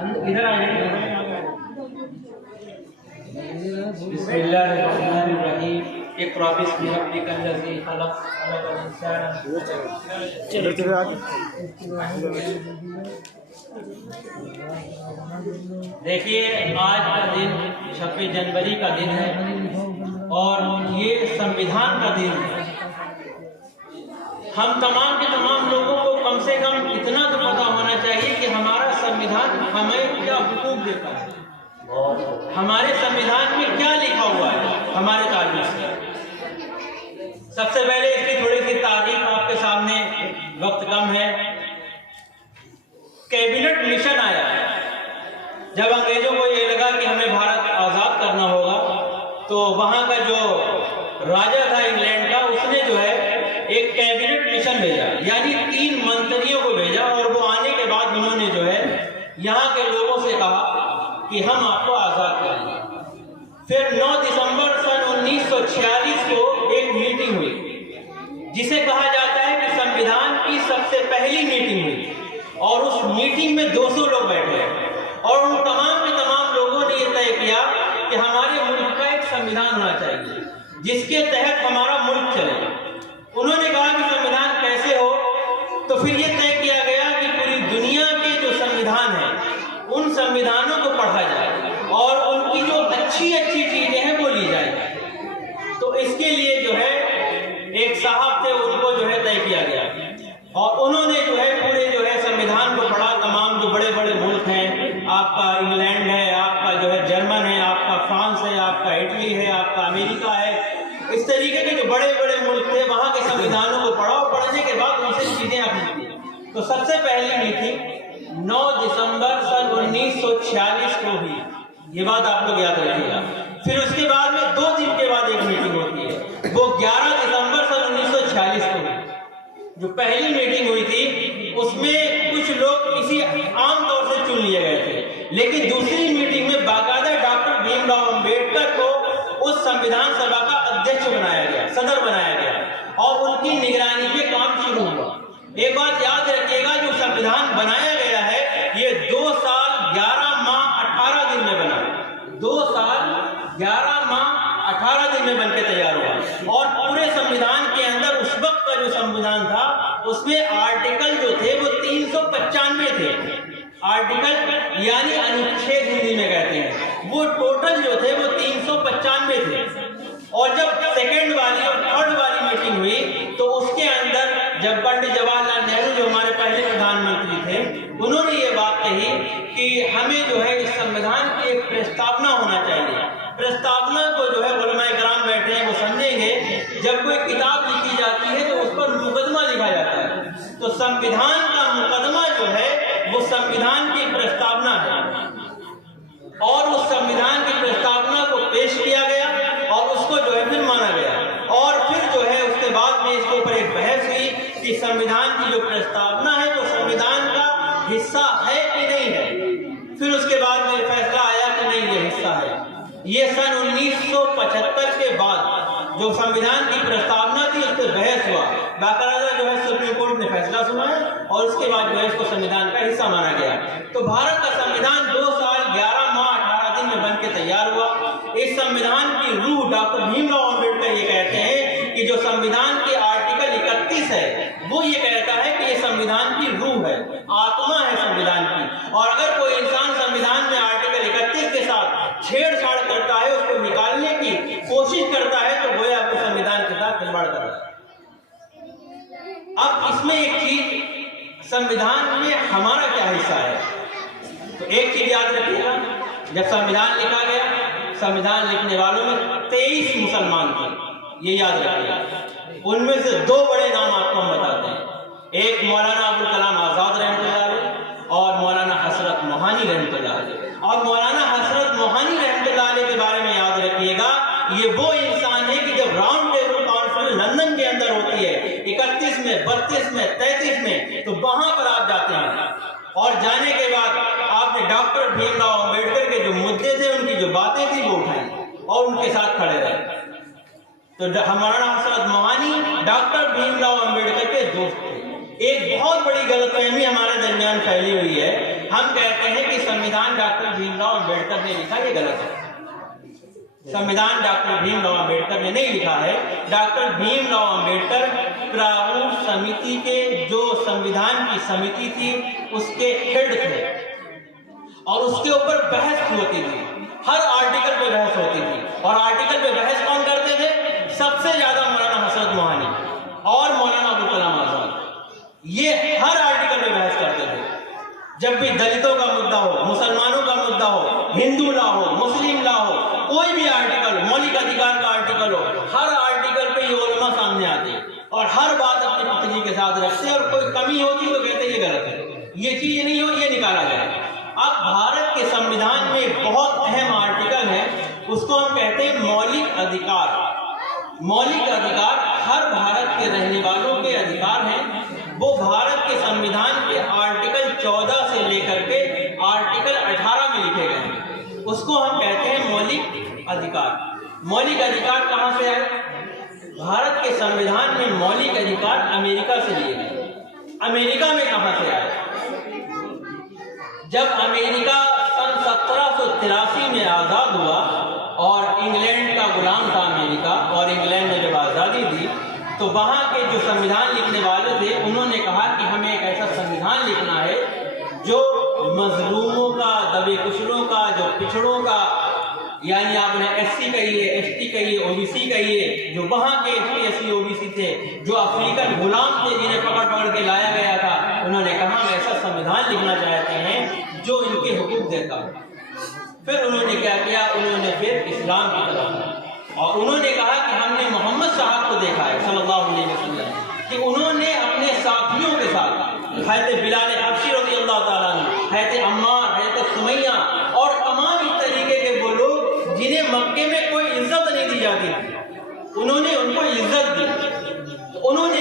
इधर आ जाइए। बिस्मिल्लाहिर्रहमानिर्रहीम। इक़रा बिस्मि रब्बिकल्लज़ी खलक़ खलक़ल इंसान। देखिए, आज का दिन 26 जनवरी का दिन है और ये संविधान का दिन है। हम तमाम के तमाम लोगों को कम से कम इतना तो पता होना चाहिए कि हमारा संविधान हमें क्या हुकूक देता है, हमारे संविधान में क्या लिखा हुआ है हमारे ताल्लुक से। सबसे पहले इसकी थोड़ी सी तारीख आपके सामने, वक्त कम है। कैबिनेट मिशन आया जब अंग्रेजों को ये लगा कि हमें भारत आज़ाद करना होगा, तो वहाँ का जो राजा था इंग्लैंड का, उसने जो है एक कैबिनेट मिशन भेजा, यानी 3 मंत्रियों को भेजा। और वो आने के बाद उन्होंने जो है यहाँ के लोगों से कहा कि हम आपको आज़ाद करेंगे। फिर 9 दिसंबर सन 1946 को एक मीटिंग हुई जिसे कहा जाता है कि संविधान की सबसे पहली मीटिंग हुई। और उस मीटिंग में 200 लोग बैठे और उन तमाम के तमाम लोगों ने ये तय किया कि हमारे मुल्क का एक संविधान होना चाहिए जिसके तहत हमारा मुल्क चलेगा। उन्होंने कहा कि संविधान कैसे हो, तो फिर ये तय किया गया कि पूरी दुनिया के जो संविधान हैं उन संविधानों को पढ़ा जाए और उनकी जो अच्छी अच्छी चीजें हैं वो ली जाए। तो इसके लिए जो है एक साहब थे, उनको जो है तय किया गया और उन्होंने जो है पूरे जो है संविधान को पढ़ा। तमाम जो बड़े बड़े मुल्क हैं, आपका इंग्लैंड है, आपका जो है जर्मन है, आपका फ्रांस है, आपका इटली है, आपका अमेरिका है, इस तरीके के जो बड़े बड़े मुल्क थे वहाँ के संविधानों को पढ़ा और पढ़ने के बाद उनसे चीजें अपनी की। तो सबसे पहली मीटिंग 9 दिसंबर सन 1946 को हुई, ये बात आप लोग याद रखिएगा। फिर उसके बाद में 2 दिन के बाद एक मीटिंग होती है, वो 11 दिसंबर सन 1946 को हुई। जो पहली मीटिंग हुई थी उसमें कुछ लोग किसी आम तौर से चुन लिए गए थे, लेकिन दूसरी मीटिंग में बाकायदा डॉक्टर भीमराव अंबेडकर को उस संविधान सभा का अध्यक्ष बनाया गया, सदर बनाया गया और उनकी निगरानी में काम शुरू हुआ। एक बात याद रखिएगा, जो संविधान बनाया गया है ये 2 साल 11 माह 18 दिन में बना। 2 साल 11 माह 18 दिन में बनके तैयार हुआ। और पूरे संविधान के अंदर उस वक्त का जो संविधान था उसमें आर्टिकल जो थे वो 395 थे। आर्टिकल यानी अनुच्छेद हिंदी में कहते हैं, वो टोटल जो थे वो 395 थे। और जब सेकेंड वाली और थर्ड वाली मीटिंग हुई तो उसके अंदर जब पंडित जवाहरलाल नेहरू जो हमारे पहले प्रधानमंत्री थे, उन्होंने ये बात कही कि हमें जो है इस संविधान की एक प्रस्तावना होना चाहिए। प्रस्तावना को जो है उलमाए किराम बैठे हैं वो समझेंगे, जब कोई किताब लिखी जाती है तो उस पर मुकदमा लिखा जाता है। तो संविधान का मुकदमा जो है वो संविधान की प्रस्तावना है और उस संविधान की प्रस्तावना को पेश किया गया और उसको जो है फिर माना गया। और फिर जो है उसके बाद में इसके ऊपर एक बहस हुई कि संविधान की जो प्रस्तावना है वो संविधान का हिस्सा है कि नहीं है। फिर उसके बाद में फैसला आया कि नहीं, ये हिस्सा है। ये सन 1975 के बाद जो संविधान की प्रस्तावना थी उस पर बहस हुआ, बाकायदा जो है सुप्रीम कोर्ट ने फैसला सुनाया और उसके बाद जो है इसको संविधान का हिस्सा माना गया। तो भारत का संविधान 2 साल 11 माह 18 दिन में बनके तैयार हुआ। इस संविधान की रूह डॉक्टर भीमराव अंबेडकर ये कहते हैं कि जो संविधान के आर्टिकल 31 है वो ये कहता है कि ये संविधान की रूह है, आत्मा है संविधान की। और अगर कोई इंसान संविधान में आर्टिकल 31 के साथ छेड़छाड़ करता है, उसको निकालने की कोशिश करता है, तो गोया अपने संविधान के साथ खिलवाड़ कर रहा है। अब इसमें एक चीज, संविधान में हमारा क्या हिस्सा है, तो एक चीज याद रखिएगा, जब संविधान लिखा गया, संविधान लिखने वालों में 23 मुसलमान थे, ये याद रखिएगा। उनमें से 2 बड़े नाम आपको हम बताते हैं, एक मौलाना अबुल कलाम आजाद रहमतुल्लाह अलैह और मौलाना हसरत मोहानी रहमतुल्लाह अलैह। और मौलाना हसरत मोहानी रहमतुल्लाह अलैह के बारे में याद रखिएगा, ये वो इंसान है कि जब राउंड टेबल कॉन्फ्रेंस लंदन के अंदर होती है 31 में, 32 में, 33 में, तो वहां पर आप जाते हैं और जाने के बाद आपने डॉक्टर भीमराव अंबेडकर के जो मुद्दे थे, उनकी जो बातें थी वो उठाई और उनके साथ खड़े रहे। तो हमारा हसरत मोहानी डॉक्टर भीमराव अंबेडकर के दोस्त थे। एक बहुत बड़ी गलतफहमी हमारे दरमियान फैली हुई है हम कहते हैं कि संविधान डॉक्टर भीमराव अंबेडकर ने लिखा, ये गलत है। संविधान डॉक्टर भीमराव अंबेडकर ने नहीं लिखा है। डॉक्टर भीमराव अंबेडकर प्रारूप समिति के, जो संविधान की समिति थी, उसके हेड थे और उसके ऊपर बहस होती थी। हर आर्टिकल पे बहस होती थी और आर्टिकल पे बहस कौन करते थे? सबसे ज्यादा मौलाना हसरत मोहानी और मौलाना अबुल कलाम आजाद। ये हर आर्टिकल पे बहस करते थे। जब भी दलितों का मुद्दा हो, मुसलमानों का मुद्दा हो, हिंदू ला हो, मुस्लिम ला हो, कोई भी आर्टिकल, मौलिक अधिकार का आर्टिकल हो, हर आर्टिकल पे ये उलमा सामने आते और हर बात अपनी पत्नी के साथ रखते और कोई कमी होती तो कहते ये गलत है, ये चीज नहीं हो, ये निकाला जाए। अब भारत के संविधान में बहुत अहम आर्टिकल है, उसको हम कहते हैं मौलिक अधिकार। मौलिक अधिकार हर भारत के रहने वालों के अधिकार हैं। वो भारत के संविधान के आर्टिकल 14 से लेकर के आर्टिकल 18 में लिखे गए हैं, उसको हम कहते हैं मौलिक अधिकार। मौलिक अधिकार कहाँ से आए? भारत के संविधान में मौलिक अधिकार अमेरिका से लिए गए। अमेरिका में कहाँ से आए? जब अमेरिका सन 1783 में आज़ाद हुआ और इंग्लैंड का गुलाम था अमेरिका, और इंग्लैंड ने जब आज़ादी दी तो वहाँ के जो संविधान लिखने वाले थे उन्होंने कहा कि हमें एक ऐसा संविधान लिखना है जो मजलूमों का, दबे कुचलों का, जो पिछड़ों का, यानी आपने एससी कहिए, एसटी कहिए, ओबीसी कहिए, जो वहाँ के एसटी, एससी, ओबीसी थे, जो अफ्रीकन गुलाम थे जिन्हें पकड़ पकड़ के लाया गया था, उन्होंने कहा हम ऐसा संविधान लिखना चाहते हैं जो इनके हुकूक देता। फिर उन्होंने क्या किया? उन्होंने फिर इस्लाम की तरफ, और उन्होंने कहा कि हमने मोहम्मद साहब को देखा है सल्लल्लाहु अलैहि वसल्लम कि उन्होंने अपने साथियों के साथ, हज़रत बिलाल हबशी रज़ियल्लाहु ताला अन्हु, हज़रत अम्मार, हज़रत सुमैया और तमाम इस तरीके के वो लोग जिन्हें मक्के में कोई इज्जत नहीं दी जाती थी, उन्होंने उनको इज्जत दी। तो उन्होंने